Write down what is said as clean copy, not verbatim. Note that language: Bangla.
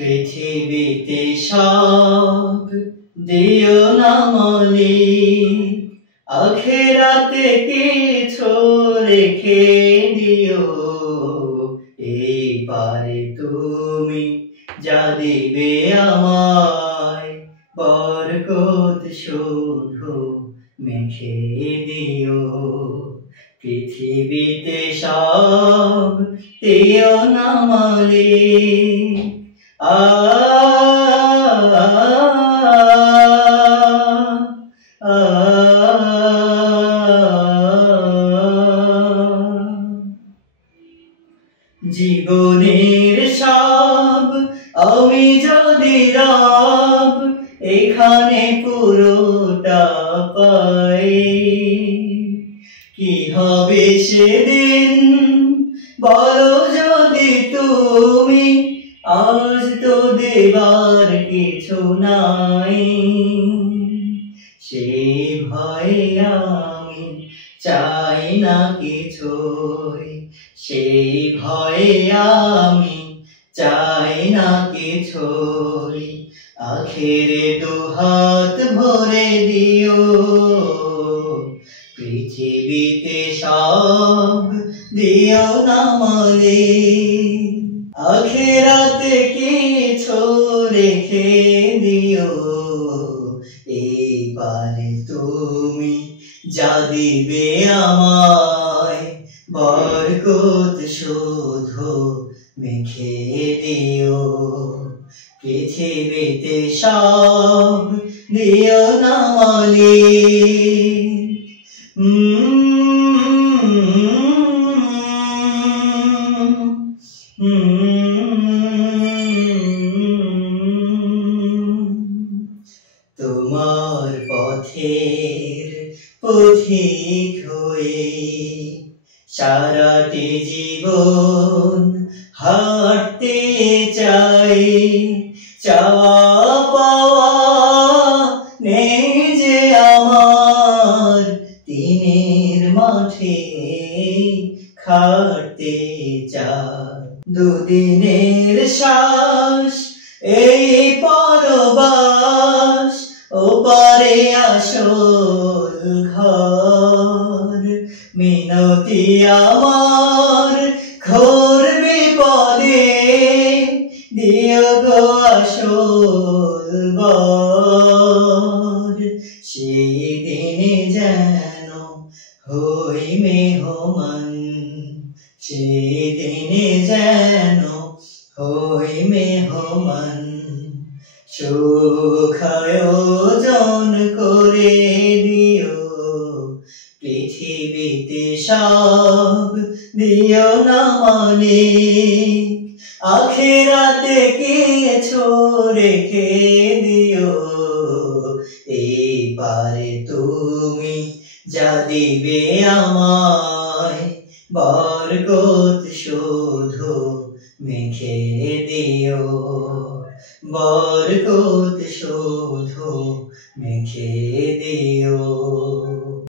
পৃথিবীতে সব দিও না মালিক, আখেরাতে কিছু রেখে দিও। এই পারে তুমি যা দিবে আমায়, বরকত শুধু মেখে দিও। পৃথিবীতে সব দিও না মালিক, জীবনের সব আমি যদি রব এখানে পুরোটা পাই, কি হবে সেদিন বলো যদি তুমি, আজ তো দেবার কিছু নাই। সেই ভয়ে আমি চাই না কিছুই, সেই ভয়ে আমি চাই না কিছুই। আখেরে দুহাত ভরে দিও, পৃথিবীতে সব দিও না মালিক, আখেরাতে কিছু রেখে দিও। এই পারে তুমি যা দিবে আমায়, বরকত শুধু মেখে দিও। পৃথিবীতে সব দিও না মালিক, তোমার পথের পথিক হয়ে সারাটি জীবন হাঁটতে চাই। চাওয়া পাওয়া নেই যে আমার, দিনের মাঠে খাটতে চাই। দুদিনের শ্বাস এই পরবাস, ওপারে আসল ঘর। মিনতি আমার ঘোর বিপদে দিও গো আসল বর। সেই দিনে যেন হই মেহমান, সেই দিনে যেন হই মেহমান। সুখ আয়োজন করে দিও, পৃথিবীতে সব দিও না মালিক, আখেরাতে কিছু রেখে দিও। এই পারে তুমি যা দিবে আমায়, বরকত শুধু মেখে দিও। বরকত শুধু মেখে দিও।